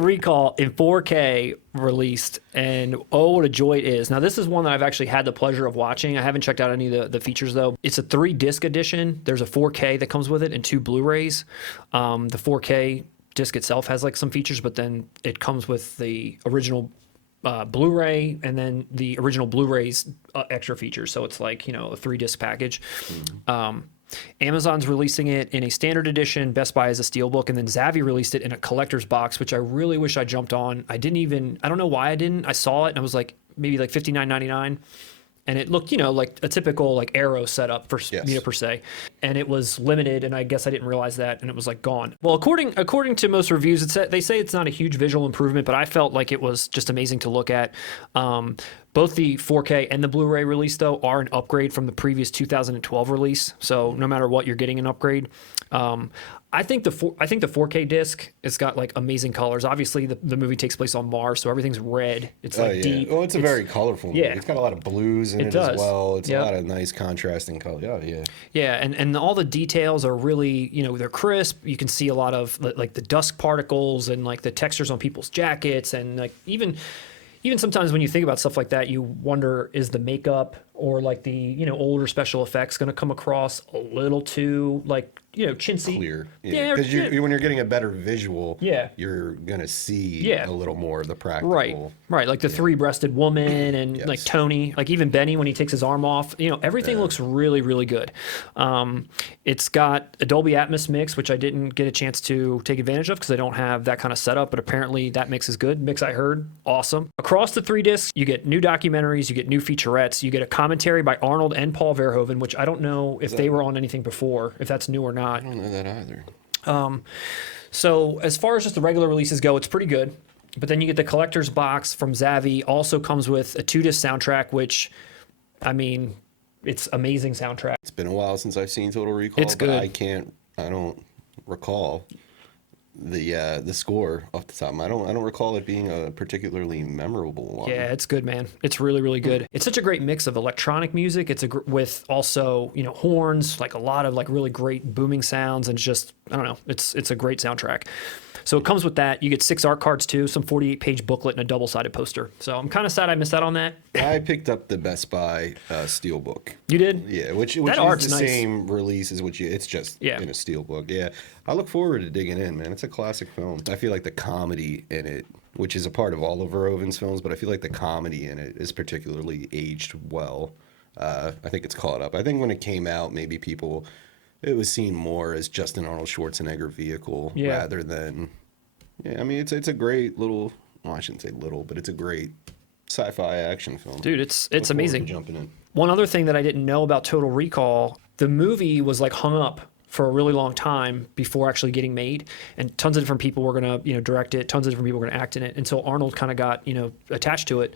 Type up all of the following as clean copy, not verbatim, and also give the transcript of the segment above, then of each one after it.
Recall in 4K released, and oh, what a joy it is. Now, this is one that I've actually had the pleasure of watching. I haven't checked out any of the features, though. It's a 3-disc edition. There's a 4K that comes with it and 2 Blu-rays. The 4K disc itself has like some features, but then it comes with the original Blu-ray and then the original Blu-ray's extra features. So it's like, a 3-disc package. Amazon's releasing it in a standard edition, Best Buy as a steelbook, and then Zavvi released it in a collector's box, which I really wish I jumped on. I don't know why I didn't. I saw it and I was like, maybe like $59.99. And it looked, like a typical like Arrow setup for per se, and it was limited. And I guess I didn't realize that, and it was like gone. Well, according to most reviews, they say it's not a huge visual improvement, but I felt like it was just amazing to look at. Both the 4K and the Blu-ray release, though, are an upgrade from the previous 2012 release. So no matter what, you're getting an upgrade. I think the 4K disc, it's got like amazing colors. Obviously, the movie takes place on Mars, so everything's red. It's deep. Well, it's a very colorful movie. It's got a lot of blues in it as well. It's a lot of nice contrasting color. Oh, yeah. Yeah, and all the details are really, they're crisp. You can see a lot of like the dust particles and like the textures on people's jackets, and like even sometimes when you think about stuff like that, you wonder, is the makeup or like the older special effects going to come across a little too like chintzy, clear? Because when you're getting a better visual, you're gonna see a little more of the practical. Right, like the 3-breasted woman and like Tony, like even Benny when he takes his arm off. Everything looks really, really good. It's got a Dolby Atmos mix, which I didn't get a chance to take advantage of because I don't have that kind of setup. But apparently that mix is good. Mix I heard, awesome. Across the 3 discs, you get new documentaries, you get new featurettes, you get a commentary by Arnold and Paul Verhoeven, which I don't know if they were on anything before, if that's new or not. I don't know that either. So as far as just the regular releases go, it's pretty good. But then you get the collector's box from Zavvi. Also comes with a 2-disc soundtrack, which, I mean, it's amazing soundtrack. It's been a while since I've seen Total Recall. It's good. But I don't recall the score off the top. I don't recall it being a particularly memorable one. Yeah, it's good, man. It's really, really good. It's such a great mix of electronic music. It's with also horns, like a lot of like really great booming sounds, and just I don't know. It's a great soundtrack. So it comes with that. You get 6 art cards too, some 48-page booklet, and a double-sided poster. So I'm kind of sad I missed out on that. I picked up the Best Buy Steelbook. You did? Yeah, which is the same release as it's just in a Steelbook. Yeah, I look forward to digging in, man. It's a classic film. I feel like the comedy in it, which is a part of all of Verhoeven's films, but I feel like the comedy in it is particularly aged well. I think it's caught up. I think when it came out, maybe it was seen more as just an Arnold Schwarzenegger vehicle rather than... Yeah, I mean, it's a great little... Well, I shouldn't say little, but it's a great sci-fi action film. Dude, it's amazing. Jumping in. One other thing that I didn't know about Total Recall, the movie was like hung up for a really long time before actually getting made, and tons of different people were going to direct it, tons of different people were going to act in it, until Arnold kind of got attached to it.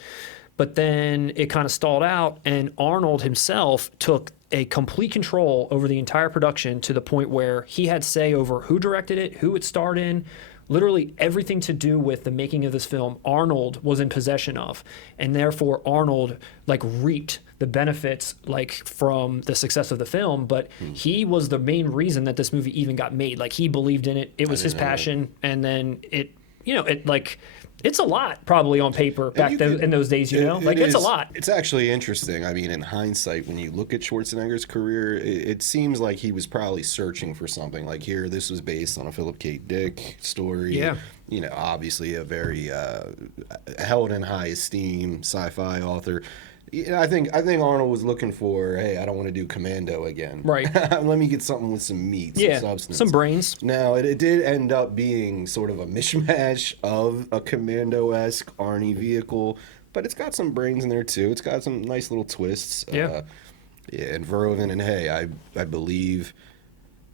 But then it kind of stalled out, and Arnold himself took a complete control over the entire production to the point where he had say over who directed it, who it starred in. Literally everything to do with the making of this film, Arnold was in possession of, and therefore Arnold reaped the benefits from the success of the film. But he was the main reason that this movie even got made. He believed in it. It was his passion, and then it's a lot probably on paper back then in those days, it's a lot. It's actually interesting. I mean, in hindsight, when you look at Schwarzenegger's career, it seems like he was probably searching for something. Like here, this was based on a Philip K. Dick story. Yeah. Obviously a very held in high esteem sci-fi author. I think Arnold was looking for, hey, I don't want to do Commando again. Right. Let me get something with some meat, some substance. Some brains. Now, it did end up being sort of a mishmash of a Commando-esque Arnie vehicle, but it's got some brains in there, too. It's got some nice little twists. Yeah. And Verhoeven, and hey, I believe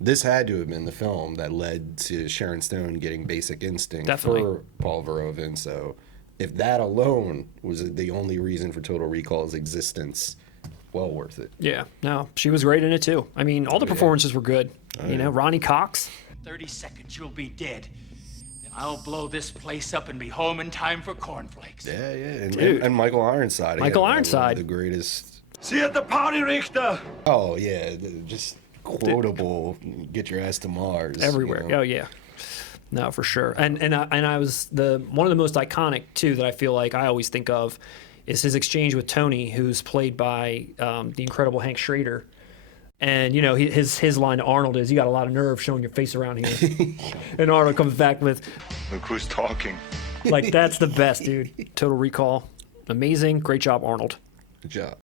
this had to have been the film that led to Sharon Stone getting Basic Instinct for Paul Verhoeven, so... If that alone was the only reason for Total Recall's existence, well worth it. Yeah, no, she was great in it too. I mean, all the performances were good. Ronnie Cox. 30 seconds, you'll be dead. Then I'll blow this place up and be home in time for cornflakes. Yeah, and Michael Ironside. Michael Ironside. The greatest. See you at the party, Richter. Oh, yeah, just quotable, get your ass to Mars. Everywhere. Oh, yeah. No, for sure. And I was one of the most iconic too that I feel like I always think of is his exchange with Tony, who's played by the incredible Hank Schrader. And you know his line to Arnold is, "You got a lot of nerve showing your face around here." And Arnold comes back with, "Look who's talking." Like, that's the best, dude. Total Recall, amazing, great job, Arnold. Good job.